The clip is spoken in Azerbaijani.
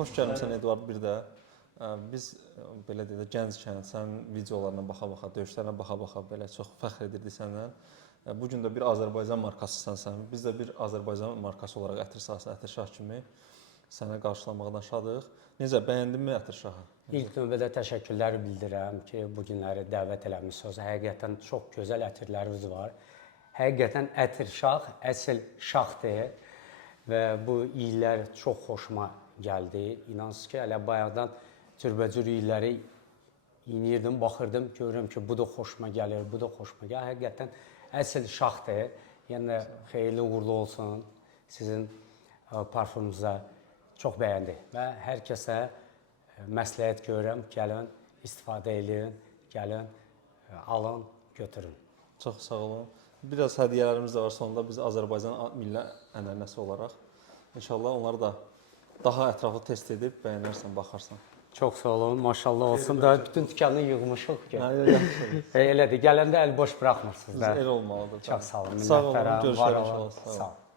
Xoş gəlmisən Eduard bir də. Biz belə deyək də gənckən sənin videolarına baxa-baxa, döyüşlərinə baxa-baxa belə çox fəxr edirdik səndən. Bu gün də bir Azərbaycan markasısan sən. Biz də bir Azərbaycan markası olaraq Ətir sahəsi, Ətir şah kimi sənə qarşılamaqdan şadıq. Necə, bəyəndinmi Ətir şahı? İlk növbədə təşəkkürlər bildirirəm ki, bu günləri dəvət eləmisiniz. Həqiqətən çox gözəl ətirləriniz var. Həqiqətən Ətir şah əsl şahdır və bu illər çox xoşuma gəldi. İnansız ki, hələ bayaqdan cürbəcür illəri inirdim, baxırdım, görürüm ki, bu da xoşuma gəlir, bu da xoşuma gəlir. Həqiqətən əsl şahdır. Yəni xeyirli uğurlu olsun sizin parfumunuza. Çox bəyəndi və hər kəsə məsləhət görürəm, gəlin, istifadə edin, gəlin, alın, götürün. Çox sağ olun. Biraz hədiyyələrimiz də var sonunda biz Azərbaycan milli ənənəsi olaraq. İnşallah onları da daha ətraflı test edib bəyənərsən, baxarsan. Çox sağ olun, maşallah olsun da bütün dükanı yığmışıq ki. Elədir, gələndə əl boş buraxmırsınız da. Biz el olmalıdır. Çox sağ olun, Sağ olun, minnətdaram, var görüşərək olun. inşallah. Sağ olun.